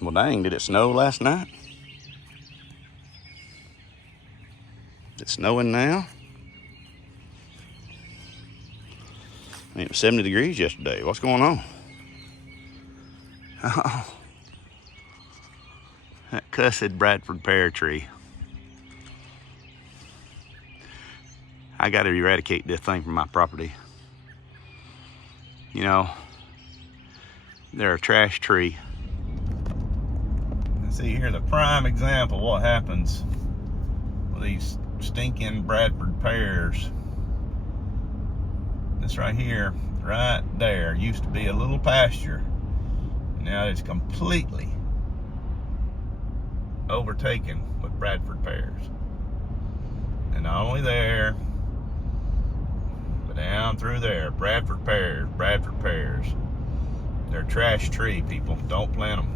Well, dang, did it snow last night? It's snowing now? I mean, it was 70 degrees yesterday. What's going on? Oh, that cussed Bradford pear tree. I got to eradicate this thing from my property. You know, they're a trash tree. See, here's a prime example of what happens with these stinking Bradford pears. This right here, right there, used to be a little pasture. Now it's completely overtaken with Bradford pears. And not only there, but down through there, Bradford pears, Bradford pears. They're a trash tree, people. Don't plant them.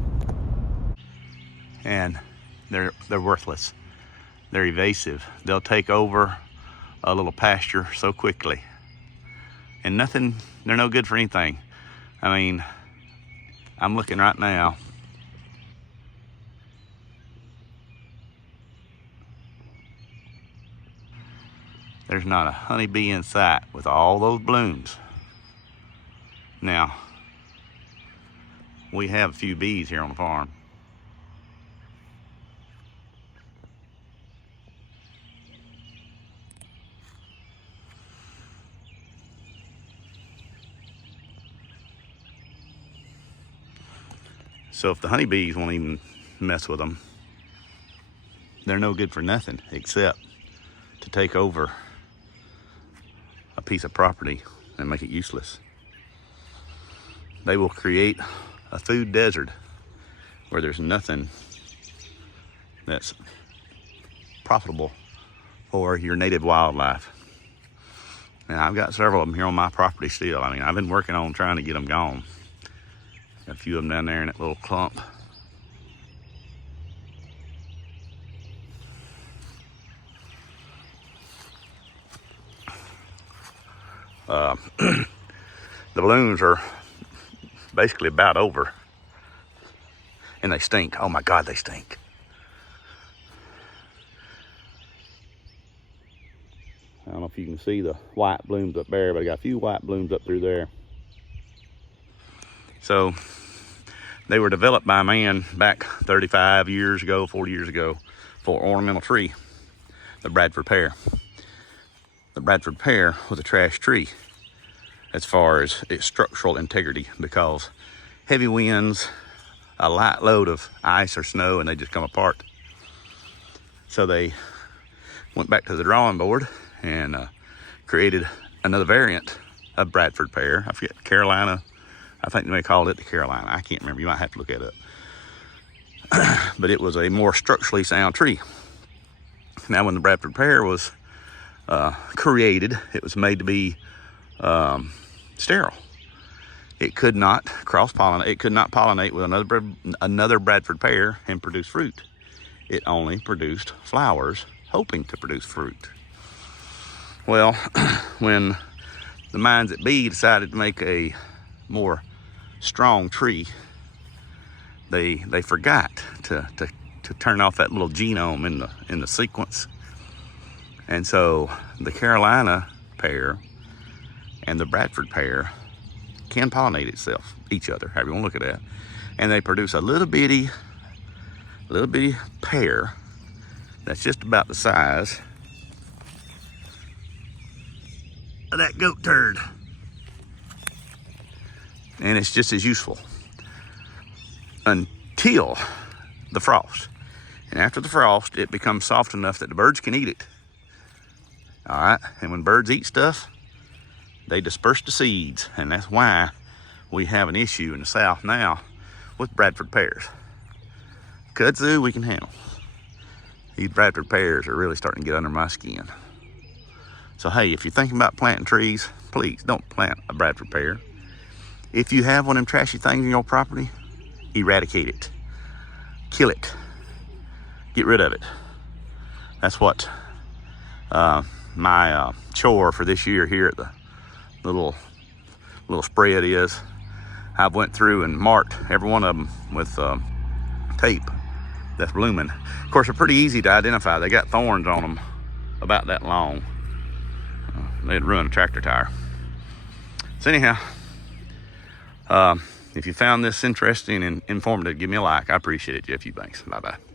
And they're worthless. They're evasive. They'll take over a little pasture so quickly. And nothing, they're no good for anything. I mean, I'm looking right now. There's not a honeybee in sight with all those blooms. Now, we have a few bees here on the farm. So if the honeybees won't even mess with them, they're no good for nothing except to take over a piece of property and make it useless. They will create a food desert where there's nothing that's profitable for your native wildlife. And I've got several of them here on my property still. I mean, I've been working on trying to get them gone. Got a few of them down there in that little clump. The blooms are basically about over. And they stink. Oh my God, they stink. I don't know if you can see the white blooms up there, but I got a few white blooms up through there. So they were developed by a man back 35 years ago, 40 years ago for ornamental tree, the Bradford pear. The Bradford pear was a trash tree as far as its structural integrity, because heavy winds, a light load of ice or snow, and they just come apart. So they went back to the drawing board and created another variant of Bradford pear. I forget, Carolina. I think they called it the Carolina. I can't remember. You might have to look it up. But it was a more structurally sound tree. Now, when the Bradford pear was created, it was made to be sterile. It could not cross-pollinate. It could not pollinate with another Bradford pear and produce fruit. It only produced flowers, hoping to produce fruit. Well, when the minds at B decided to make a more strong tree, they forgot to turn off that little genome in the sequence. And so the Carolina pear and the Bradford pear can pollinate each other, however you want to look at that. And they produce a little bitty pear that's just about the size of that goat turd. And it's just as useful until the frost. And after the frost, it becomes soft enough that the birds can eat it. All right, and when birds eat stuff, they disperse the seeds, and that's why we have an issue in the South now with Bradford pears. Kudzu we can handle. These Bradford pears are really starting to get under my skin. So hey, if you're thinking about planting trees, please don't plant a Bradford pear. If you have one of them trashy things in your property, eradicate it. Kill it. Get rid of it. That's what my chore for this year here at the little spread is. I've went through and marked every one of them with tape that's blooming. Of course, they're pretty easy to identify. They got thorns on them about that long. They'd ruin a tractor tire. So anyhow, if you found this interesting and informative, give me a like. I appreciate it, Jeff Eubanks. Bye-bye.